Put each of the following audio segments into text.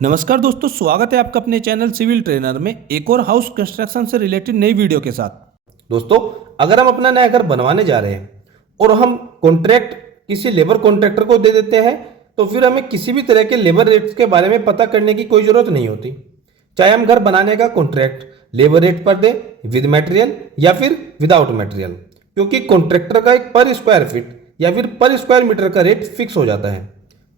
नमस्कार दोस्तों, स्वागत है आपका अपने चैनल सिविल ट्रेनर में एक और हाउस कंस्ट्रक्शन से रिलेटेड नई वीडियो के साथ। दोस्तों, अगर हम अपना नया घर बनवाने जा रहे हैं और हम कॉन्ट्रैक्ट किसी लेबर कॉन्ट्रैक्टर को दे देते हैं तो फिर हमें किसी भी तरह के लेबर रेट्स के बारे में पता करने की कोई ज़रूरत नहीं होती। चाहे हम घर बनाने का कॉन्ट्रैक्ट लेबर रेट पर दें विद मटेरियल या फिर विदाउट मटेरियल, क्योंकि कॉन्ट्रैक्टर का एक पर स्क्वायर फीट या फिर पर स्क्वायर मीटर का रेट फिक्स हो जाता है।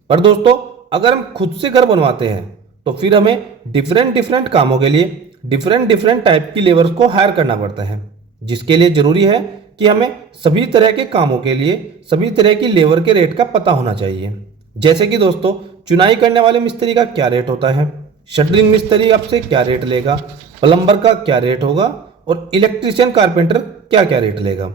पर दोस्तों, अगर हम खुद से घर बनवाते हैं तो फिर हमें डिफरेंट कामों के लिए डिफरेंट टाइप की लेबर्स को हायर करना पड़ता है, जिसके लिए ज़रूरी है कि हमें सभी तरह के कामों के लिए सभी तरह की लेबर के रेट का पता होना चाहिए। जैसे कि दोस्तों, चुनाई करने वाले मिस्त्री का क्या रेट होता है, शटरिंग मिस्त्री आपसे क्या रेट लेगा, प्लम्बर का क्या रेट होगा और इलेक्ट्रीशियन कारपेंटर क्या क्या रेट लेगा,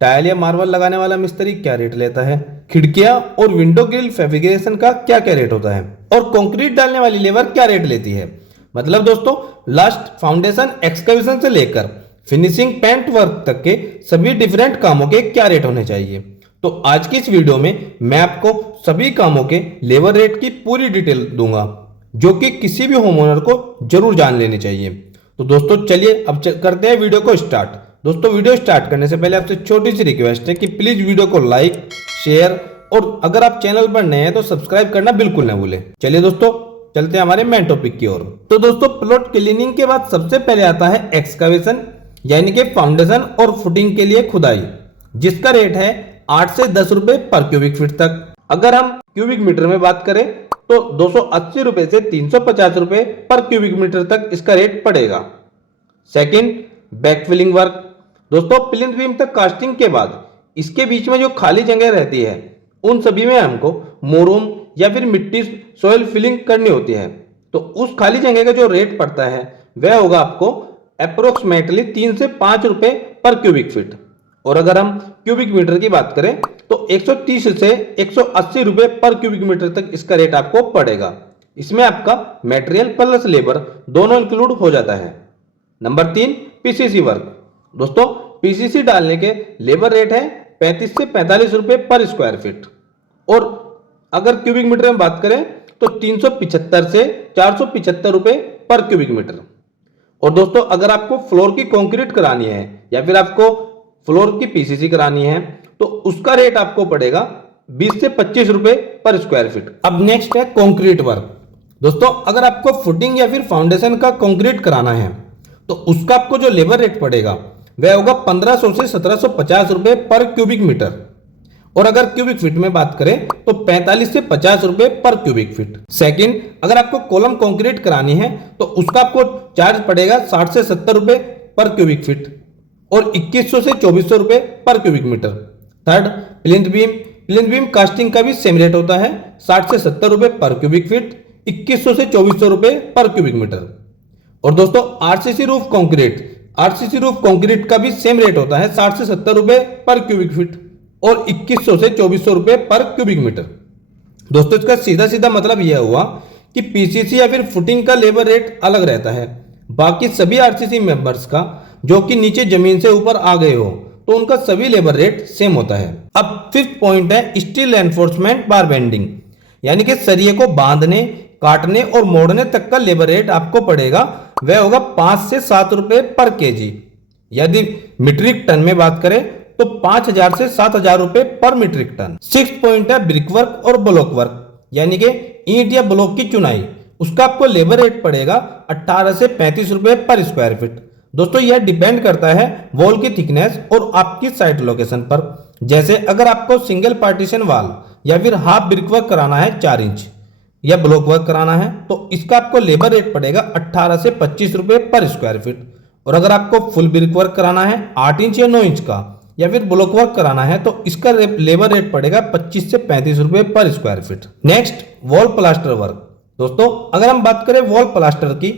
टाइल या मार्बल लगाने वाला मिस्त्री क्या रेट लेता है, खिड़कियां और विंडो ग्रिल फैब्रिकेशन का क्या क्या रेट होता है और कंक्रीट डालने वाली लेबर क्या रेट लेती है। मतलब दोस्तों, लास्ट फाउंडेशन एक्सकैवेशन से लेकर फिनिशिंग पेंट वर्क तक के सभी डिफरेंट कामों के क्या रेट होने चाहिए। तो आज की इस वीडियो में मैं आपको सभी कामों के लेबर रेट की पूरी डिटेल दूंगा, जो कि किसी भी होमओनर को जरूर जान लेनी चाहिए। तो दोस्तों चलिए अब करते हैं वीडियो को स्टार्ट। दोस्तों, वीडियो स्टार्ट करने से पहले आपसे छोटी सी रिक्वेस्ट है कि प्लीज वीडियो को लाइक, शेयर और अगर आप चैनल पर नए हैं तो सब्सक्राइब करना बिल्कुल ना भूलें। चलिए दोस्तों, चलते हैं हमारे मेन टॉपिक की ओर। तो दोस्तों, प्लॉट क्लीनिंग के बाद सबसे पहले आता है एक्सकवेशन, यानी कि फाउंडेशन और फुटिंग के लिए खुदाई, जिसका रेट है 8 से 10 रुपए पर क्यूबिक फीट तक। अगर हम क्यूबिक मीटर में बात करें तो 280 रुपए से 350 रुपए पर क्यूबिक मीटर तक इसका रेट पड़ेगा। Second, backfilling work. दोस्तों, प्लिंथ बीम तक कास्टिंग के बाद इसके बीच में जो खाली जगह रहती है उन सभी में हमको मोरूम या फिर मिट्टी सॉइल फिलिंग करनी होती है। तो उस खाली जगह का जो रेट पड़ता है वह होगा आपको अप्रोक्सीमेटली 3 से 5 रुपए पर क्यूबिक फीट। और अगर हम क्यूबिक मीटर की बात करें तो 130 से 180 रुपए पर क्यूबिक मीटर तक इसका रेट आपको पड़ेगा। इसमें आपका मटेरियल प्लस लेबर दोनों इंक्लूड हो जाता है। Number 3, PCC work. दोस्तों, पीसीसी डालने के लेबर रेट है 35 से 45 रुपए पर स्क्वायर फीट। और अगर क्यूबिक मीटर में बात करें तो 375 से 475 रुपए पर क्यूबिक मीटर। और दोस्तों, अगर आपको फ्लोर की कंक्रीट करानी है या फिर आपको फ्लोर की पीसीसी करानी है तो उसका रेट आपको पड़ेगा 20 से 25 रुपए पर स्क्वायर फीट। अब नेक्स्ट है कंक्रीट वर्क। दोस्तों, अगर आपको फुटिंग या फिर फाउंडेशन का कंक्रीट कराना है तो उसका आपको जो लेबर रेट पड़ेगा वह होगा 1500 से 1750 रुपए पर क्यूबिक मीटर। और अगर क्यूबिक फीट में बात करें तो 45 से 50 रुपए पर क्यूबिक फीट। सेकंड, अगर आपको कॉलम कंक्रीट करानी है तो उसका आपको चार्ज पड़ेगा 60 से 70 रुपए पर क्यूबिक फीट और 2100 से 2400 रुपए पर cubic metre. Third, plinth beam casting का भी सेम रेट होता है 60 से 70 रुपए पर क्यूबिक फीट, 2100 से 2400 रुपए पर क्यूबिक मीटर। और दोस्तों, आरसीसी रूफ कंक्रीट का भी सेम रेट होता है 60 से 70 रुपए पर क्यूबिक फीट और 2100 से 2400 रुपए पर क्यूबिक मीटर। दोस्तों, इसका सीधा सीधा मतलब यह हुआ कि पीसीसी या फिर फुटिंग का लेबर रेट अलग रहता है बाकी सभी आरसीसी मेंबर्स का, जो कि नीचे जमीन से ऊपर आ गए हो तो उनका सभी लेबर रेट सेम होता है। अब फिफ्थ पॉइंट है स्टील एनफोर्समेंट बार बेंडिंग, यानी कि सरिये को बांधने, काटने और मोड़ने तक का लेबर रेट आपको पड़ेगा वह होगा 5 से 7 रुपए पर केजी। यदि मीट्रिक टन में बात करें तो 5000 से 7000 रुपए पर मीट्रिक टन। सिक्स पॉइंट है ब्रिक वर्क और ब्लॉक वर्क, यानी कि ईंट या ब्लॉक की चुनाई, उसका आपको लेबर रेट पड़ेगा 18 से 35 रुपए पर स्क्वायर फीट। दोस्तों, यह डिपेंड करता है वॉल की थिकनेस और आपकी साइट लोकेशन पर। जैसे अगर आपको सिंगल पार्टीशन वॉल या फिर हाफ ब्रिक वर्क कराना है 4 इंच या ब्लॉक वर्क कराना है तो इसका आपको लेबर रेट पड़ेगा 18 से 25 रुपए पर स्क्वायर फीट। और अगर आपको फुल ब्रिक वर्क कराना है 8 इंच या 9 इंच का या फिर ब्लॉक वर्क कराना है तो इसका लेबर रेट पड़ेगा 25 से 35 रुपए पर square feet. Next, wall plaster work. दोस्तों, अगर हम बात करें वॉल प्लास्टर की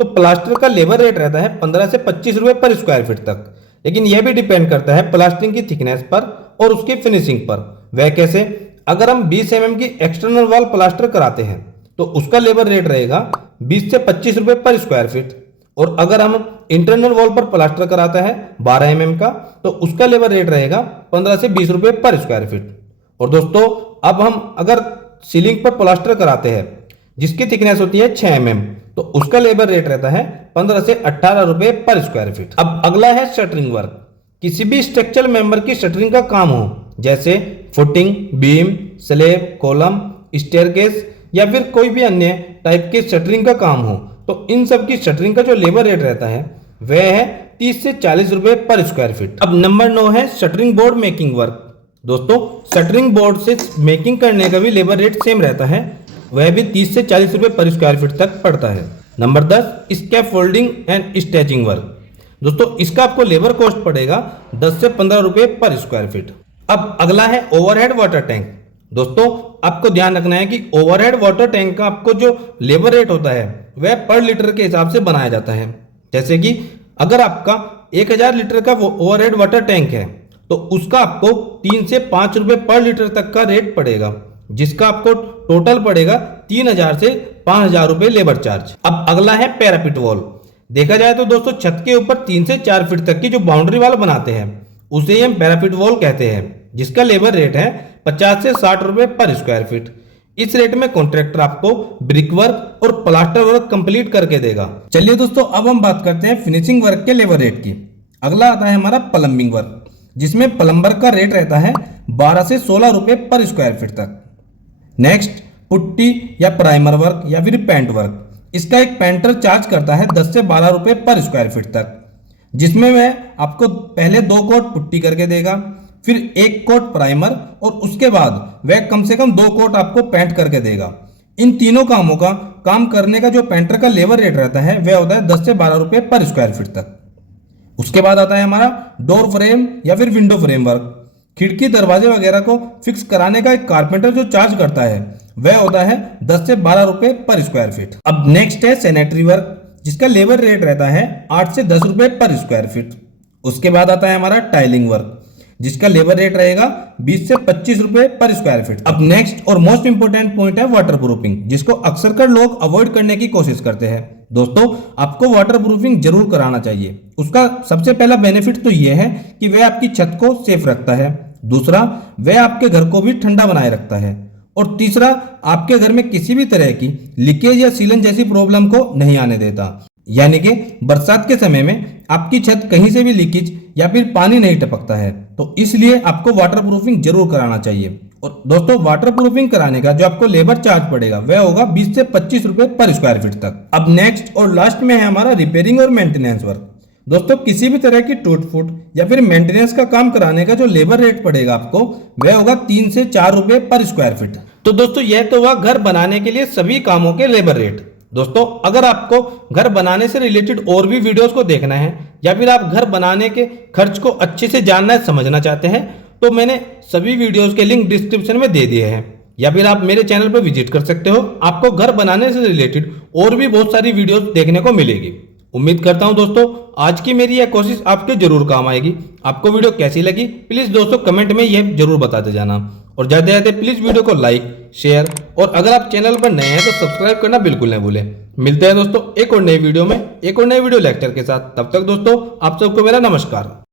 तो प्लास्टर का लेबर रेट रहता है 15 से 25 रुपए पर स्क्वायर फीट तक, लेकिन यह भी डिपेंड करता है प्लास्टरिंग की थिकनेस पर और उसकी फिनिशिंग पर। वह कैसे? अगर हम 20 mm की एक्सटर्नल वॉल प्लास्टर कराते हैं तो उसका लेबर रेट रहेगा 20 से 25 रुपए पर स्क्वायर फीट। और अगर हम इंटरनल वॉल पर प्लास्टर कराता है 12 mm का तो उसका लेबर रेट रहेगा 15 से 20 रुपए पर स्क्वायर फीट। और दोस्तों, अब हम अगर सीलिंग पर प्लास्टर कराते हैं जिसकी थिकनेस होती है 6 mm, तो उसका लेबर रेट रहता है 15 से 18 रुपए पर स्क्वायर फीट। अब अगला है शटरिंग वर्क। किसी भी स्ट्रक्चरल मेंबर की शटरिंग का काम हो, जैसे footing, beam, slab, column, staircase या फिर कोई भी अन्य टाइप के शटरिंग का काम हो, तो इन सब की शटरिंग का जो लेबर रेट रहता है वह है 30 से 40 रुपए पर स्क्वायर फीट। अब नंबर 9 है शटरिंग बोर्ड मेकिंग वर्क। दोस्तों शटरिंग बोर्ड से मेकिंग करने का भी लेबर रेट सेम रहता है, वह भी 30 से 40 रुपए पर स्क्वायर फीट तक पड़ता है। Number 10 scaffolding and stretching work. दोस्तों इसका आपको लेबर कॉस्ट पड़ेगा 10 से 15 रुपए पर स्क्वायर फीट। अब अगला है ओवरहेड वाटर टैंक। दोस्तों आपको ध्यान रखना है कि ओवरहेड वाटर टैंक का आपको जो लेबर रेट होता है वह पर लीटर के हिसाब से बनाया जाता है। जैसे कि अगर आपका 1000 लीटर का ओवरहेड वाटर टैंक है तो उसका आपको 3 से 5 रुपए पर लीटर तक का रेट पड़ेगा, जिसका आपको टोटल पड़ेगा 3000 से 5000 रुपए लेबर चार्ज। अब अगला है पैरापिट वॉल। देखा जाए तो दोस्तों छत के ऊपर 3 से 4 फीट तक की जो बाउंड्री वाल बनाते हैं उसे हम पैरापिट वॉल कहते हैं, जिसका लेबर रेट है 50 से 60 रुपए पर स्क्वायर फीट। इस रेट में कॉन्ट्रैक्टर आपको ब्रिक वर्क और प्लास्टर वर्क कंप्लीट करके देगा। चलिए दोस्तों अब हम बात करते हैं फिनिशिंग वर्क के लेबर रेट की। अगला आता है हमारा प्लम्बिंग वर्क, जिसमें प्लम्बर का रेट रहता है 12 से 16 रुपए पर स्क्वायर फीट तक। नेक्स्ट पुट्टी या प्राइमर वर्क या फिर पेंट वर्क। इसका एक पेंटर चार्ज करता है 10 से 12 रुपए पर स्क्वायर फीट तक, जिसमें वह आपको पहले 2 कोट पुट्टी करके देगा, फिर 1 कोट प्राइमर और उसके बाद वह कम से कम 2 कोट आपको पेंट करके देगा। इन तीनों कामों का काम करने का जो पेंटर का लेबर रेट रहता है वह होता है 10 से 12 रुपए पर स्क्वायर फीट तक। उसके बाद आता है हमारा डोर फ्रेम या फिर विंडो फ्रेम वर्क। खिड़की दरवाजे वगैरह को फिक्स कराने का एक कारपेंटर जो चार्ज करता है वह होता है 10 से 12 रुपए पर स्क्वायर फीट। अब नेक्स्ट है सैनिटरी वर्क, जिसका लेबर रेट रहता है 8 से 10 रुपए पर स्क्वायर फीट। उसके बाद आता है हमारा टाइलिंग वर्क, जिसका लेबर रेट रहेगा 20 से 25 रुपए पर स्क्वायर फीट। अब नेक्स्ट और मोस्ट इंपोर्टेंट पॉइंट है वाटर प्रूफिंग, जिसको अक्सर कर लोग अवॉइड करने की कोशिश करते हैं। दोस्तों आपको वाटर प्रूफिंग जरूर कराना चाहिए। उसका सबसे पहला बेनिफिट तो यह है कि वह आपकी छत को सेफ रखता है, दूसरा वह आपके घर को भी ठंडा बनाए रखता है, और तीसरा आपके घर में किसी भी तरह की लीकेज या सीलन जैसी प्रॉब्लम को नहीं आने देता। यानी कि बरसात के समय में आपकी छत कहीं से भी लीकेज या फिर पानी नहीं टपकता है, तो इसलिए आपको वाटर प्रूफिंग जरूर कराना चाहिए। और दोस्तों वाटर प्रूफिंग कराने का जो आपको लेबर चार्ज पड़ेगा वह होगा 20 से 25 रुपए पर स्क्वायर फीट तक। अब नेक्स्ट और लास्ट में है हमारा रिपेयरिंग और मेंटेनेंस वर्क। दोस्तों किसी भी तरह की टूट फूट या फिर मेंटेनेंस का काम कराने का जो लेबर रेट पड़ेगा आपको वह होगा 3 से 4 रुपए पर स्क्वायर फीट। तो दोस्तों यह तो हुआ घर बनाने के लिए सभी कामों के लेबर रेट। दोस्तों अगर आपको घर बनाने से रिलेटेड और भी वीडियोस को देखना है या फिर आप घर बनाने के खर्च को अच्छे से जानना है, समझना चाहते हैं, तो मैंने सभी वीडियोस के लिंक डिस्क्रिप्शन में दे दिए हैं, या फिर आप मेरे चैनल पर विजिट कर सकते हो। आपको घर बनाने से रिलेटेड और भी बहुत सारी वीडियोस देखने को मिलेगी। उम्मीद करता हूं दोस्तों आज की मेरी यह कोशिश आपके जरूर काम आएगी। आपको वीडियो कैसी लगी प्लीज दोस्तों कमेंट में यह जरूर बताते जाना, और जाते जाते प्लीज वीडियो को लाइक, शेयर और अगर आप चैनल पर नए हैं तो सब्सक्राइब करना बिल्कुल न भूलें। मिलते हैं दोस्तों एक और नई वीडियो में, एक और नए वीडियो लेक्चर के साथ। तब तक दोस्तों आप सबको मेरा नमस्कार।